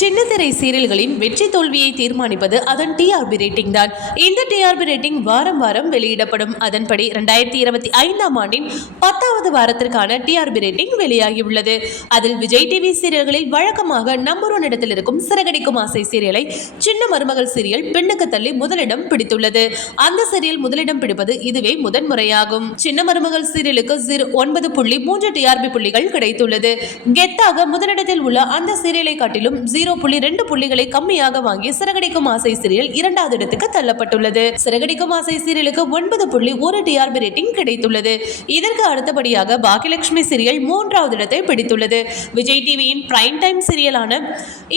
சின்னத்திரை சீரியல்களின் வெற்றி தோல்வியை தீர்மானிப்பது அதன் டிஆர்பி ரேட்டிங் தான். இந்த டிஆர்பி ரேட்டிங் வாரம் வாரம் வெளியிடப்படும். அதன்படி ரெண்டாயிரத்தி இருபத்தி ஐந்தாம் ஆண்டின் பத்தாவது வாரத்திற்கான டிஆர்பி ரேட்டிங் வெளியாகியுள்ளது. அதில் விஜய் டிவி சீரியல்களில் வழக்கமாக நம்பர் ஒன் இடத்தில் இருக்கும் சிறகடிக்கும் ஆசை சீரியலை சின்ன மருமகள் சீரியல் பெண்ணுக்கு தள்ளி முதலிடம் பிடித்துள்ளது. அந்த சீரியல் முதலிடம் பிடிப்பது இதுவே முதன்முறையாகும் சின்ன மருமகள் சீரியலுக்கு ஜீரோ ஒன்பது புள்ளி மூன்று டிஆர்பி புள்ளிகள் கிடைத்துள்ளது. கெத்தாக முதலிடத்தில் உள்ள அந்த சீரியலை காட்டிலும் ஜீரோ ஜீரோ புள்ளி ரெண்டு புள்ளிகளை கம்மியாக வாங்கி சிறகடிக்கும் ஆசை சீரியல் இரண்டாவது இடத்துக்கு தள்ளப்பட்டுள்ளது. சிறகடிக்கும் ஆசை சீரியலுக்கு ஒன்பது புள்ளி ஒரு டிஆர்பி ரேட்டிங் கிடைத்துள்ளது. இதற்கு அடுத்தபடியாக பாக்கியலட்சுமி சீரியல் மூன்றாவது இடத்தை பிடித்துள்ளது. விஜய் டிவியின் பிரைம் டைம் சீரியலான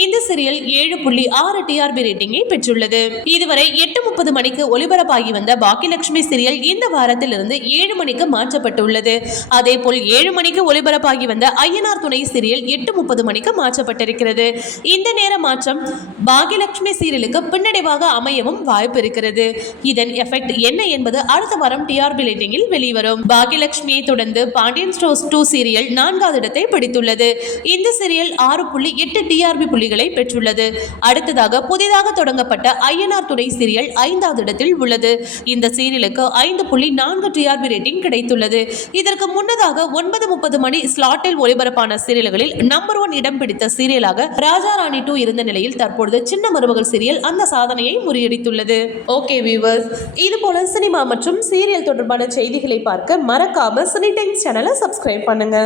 இந்த சீரியல் ஏழு புள்ளி ஆறு டிஆர்பி ரேட்டிங்கை பெற்றுள்ளது. இதுவரை எட்டு முப்பது மணிக்கு ஒலிபரப்பாகி வந்த பாக்கியலட்சுமி சீரியல் இந்த வாரத்திலிருந்து ஏழு மணிக்கு மாற்றப்பட்டுள்ளது. அதேபோல் ஏழு மணிக்கு ஒலிபரப்பாகி வந்த ஐயனார் துணை சீரியல் எட்டு முப்பது மணிக்கு மாற்றப்பட்டிருக்கிறது. இந்த நேர மாற்றம் பாகியலட்சுமி சீரியலுக்கு பின்னடைவாக அமையவும் வாய்ப்பு இருக்கிறது இதன் எஃபெக்ட் என்ன என்பது அடுத்த வாரம் டிஆர்பி ரேட்டிங்கில் வெளிவரும். பாகியலட்சுமியை தொடர்ந்து பாண்டியன் ஸ்டோர்ஸ் டூ சீரியல் நான்காவது இடத்தை பிடித்துள்ளது. இந்த சீரியல் ஆறு புள்ளி எட்டு டிஆர்பி புள்ளிகளை பெற்றுள்ளது. அடுத்ததாக புதிதாக தொடங்கப்பட்ட ஐஎன்ஆர் துணை சீரியல் ஐந்தாவது இடத்தில் உள்ளது. இந்த சீரியலுக்கு ஐந்து புள்ளி நான்கு டிஆர்பி ரேட்டிங் கிடைத்துள்ளது. இதற்கு முன்னதாக ஒன்பது முப்பது மணி ஸ்லாட்டில் ஒளிபரப்பான சீரியல்களில் நம்பர் ஒன் இடம் பிடித்த சீரியலாக ராஜா ராணி டூ இருந்த நிலையில் தற்பொழுது சின்ன மருமகள் சீரியல் அந்த சாதனையை முறியடித்துள்ளது. ஓகே வியூவர்ஸ் இது போல சினிமா மற்றும் சீரியல் தொடர்பான செய்திகளை பார்க்க மறக்காம சினி டைம்ஸ் சேனலை சப்ஸ்கிரைப் பண்ணுங்க.